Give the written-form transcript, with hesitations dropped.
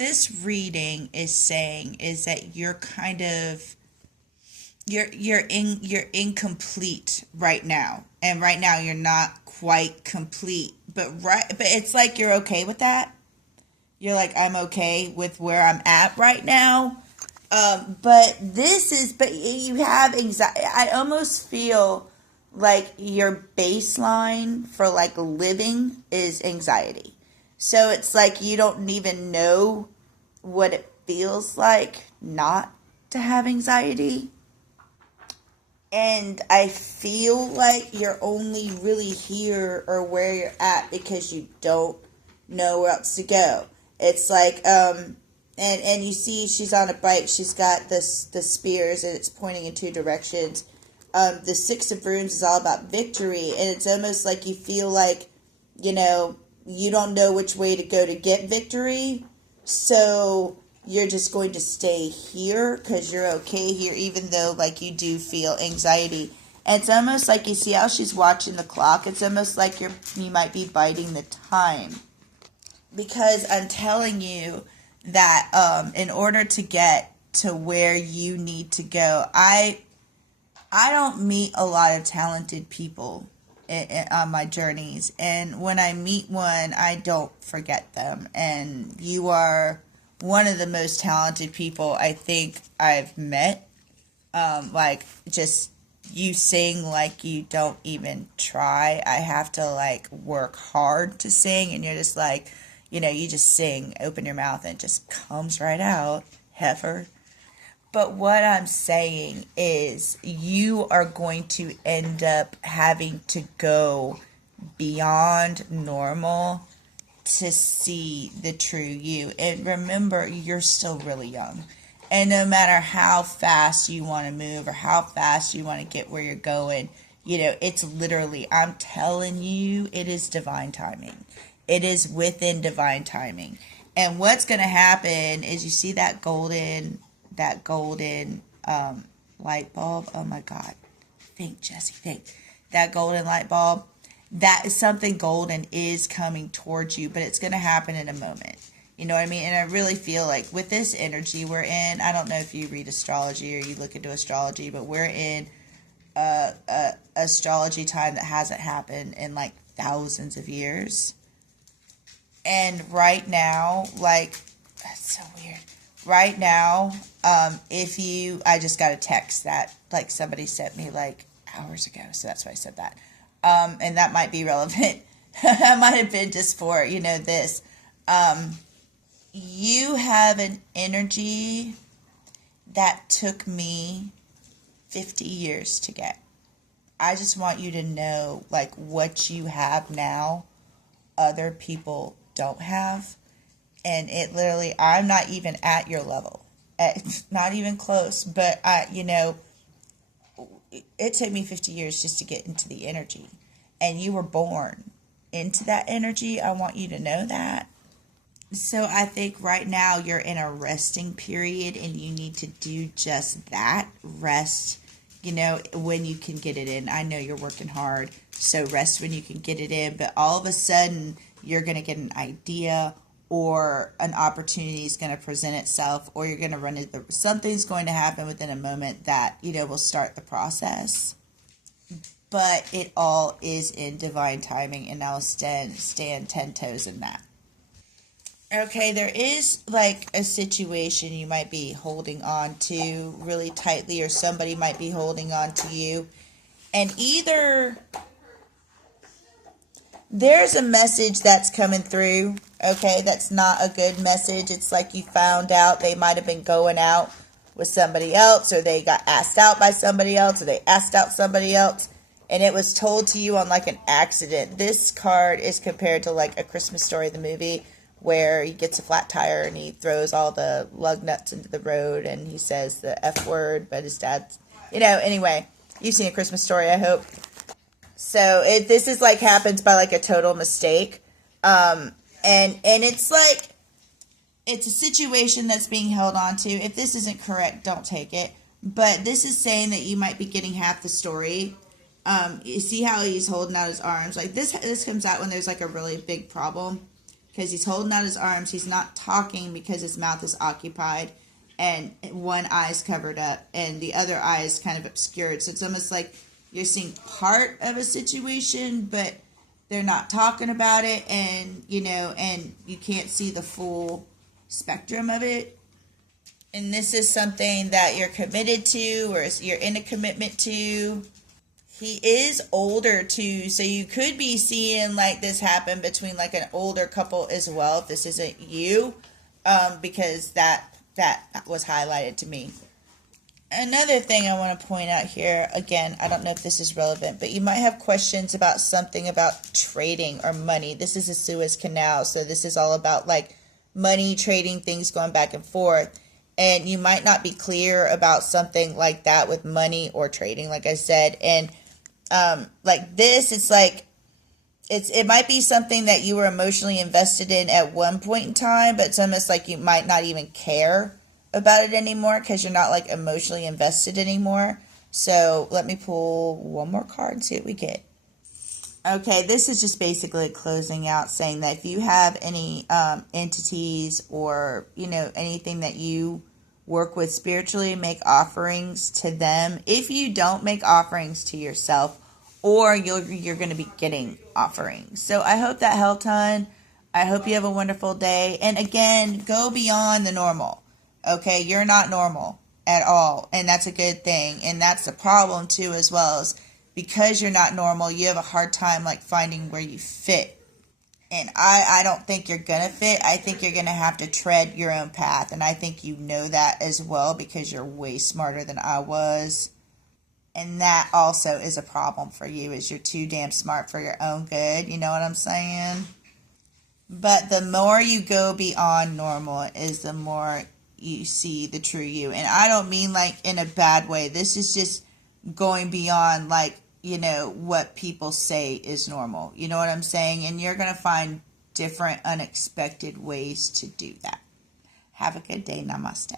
this reading is saying is that you're kind of you're incomplete right now, and right now you're not quite complete, but it's like you're okay with that. You're like, I'm okay with where I'm at right now. But you have anxiety. I almost feel like your baseline for like living is anxiety. So it's like you don't even know what it feels like not to have anxiety. And I feel like you're only really here or where you're at because you don't know where else to go. It's like, and you see she's on a bike. She's got the spears and it's pointing in two directions. The Six of Runes is all about victory, and it's almost like you feel like, you don't know which way to go to get victory. So you're just going to stay here because you're okay here, even though like you do feel anxiety. And it's almost like, you see how she's watching the clock. It's almost like you might be biting the time, because I'm telling you that in order to get to where you need to go, I don't meet a lot of talented people on my journeys, and when I meet one, I don't forget them. And you are one of the most talented people I think I've met. Like, just, you sing like you don't even try. I have to like work hard to sing, and you're just like, you just sing, open your mouth, and it just comes right out, heifer. But what I'm saying is you are going to end up having to go beyond normal to see the true you. And remember, you're still really young. And no matter how fast you want to move or how fast you want to get where you're going, it's literally, I'm telling you, it is divine timing. It is within divine timing. And what's going to happen is, you see that golden light bulb. Oh my God. Think, Jesse, think. That golden light bulb. That is something golden is coming towards you, but it's going to happen in a moment. You know what I mean? And I really feel like with this energy we're in, I don't know if you read astrology or you look into astrology, but we're in astrology time that hasn't happened in like thousands of years. And right now, like, that's so weird. Right now, I just got a text that like somebody sent me like hours ago, so that's why I said that. And that might be relevant. That might have been just for, this. You have an energy that took me 50 years to get. I just want you to know, like, what you have now, other people don't have. And it literally, I'm not even at your level. Not even close. But, it took me 50 years just to get into the energy. And you were born into that energy. I want you to know that. So I think right now you're in a resting period, and you need to do just that. Rest, when you can get it in. I know you're working hard, so rest when you can get it in. But all of a sudden, you're going to get an idea, or an opportunity is going to present itself, or you're going to run into something's going to happen within a moment that, will start the process. But it all is in divine timing, and I'll stand 10 toes in that. Okay, there is like a situation you might be holding on to really tightly, or somebody might be holding on to you. And either there's a message that's coming through, okay, that's not a good message. It's like you found out they might have been going out with somebody else, or they got asked out by somebody else, or they asked out somebody else, and it was told to you on like an accident. This card is compared to like A Christmas Story, the movie, where he gets a flat tire and he throws all the lug nuts into the road and he says the F word, but his dad's, anyway, you've seen A Christmas Story, I hope. So this is like happens by like a total mistake. And it's like, it's a situation that's being held on to. If this isn't correct, don't take it. But this is saying that you might be getting half the story. You see how he's holding out his arms. Like this comes out when there's like a really big problem. because he's holding out his arms. He's not talking because his mouth is occupied and one eye's covered up and the other eye is kind of obscured. So it's almost like you're seeing part of a situation, but they're not talking about it, and and you can't see the full spectrum of it. And this is something that you're committed to, or you're in a commitment to. He is older too, so you could be seeing like this happen between like an older couple as well, if this isn't you, because that was highlighted to me. Another thing I want to point out here, again, I don't know if this is relevant, but you might have questions about something about trading or money. This is a Suez Canal, so this is all about like money, trading, things going back and forth. And you might not be clear about something like that with money or trading, like I said. And like this, it's like it might be something that you were emotionally invested in at one point in time, but it's almost like you might not even care about it anymore because you're not like emotionally invested anymore. So let me pull one more card and see what we get. Okay, this is just basically closing out, saying that if you have any entities or anything that you work with spiritually, make offerings to them. If you don't, make offerings to yourself, or you're going to be getting offerings. So I hope that helped, hon. I hope you have a wonderful day. And again, go beyond the normal. Okay, you're not normal at all, and that's a good thing. And that's the problem too, as well, as because you're not normal, you have a hard time like finding where you fit. And I don't think you're going to fit. I think you're going to have to tread your own path. And I think you know that as well, because you're way smarter than I was. And that also is a problem for you, is you're too damn smart for your own good. You know what I'm saying? But the more you go beyond normal is the more you see the true you. And I don't mean like in a bad way. This is just going beyond like, what people say is normal. You know what I'm saying? And you're going to find different unexpected ways to do that. Have a good day. Namaste.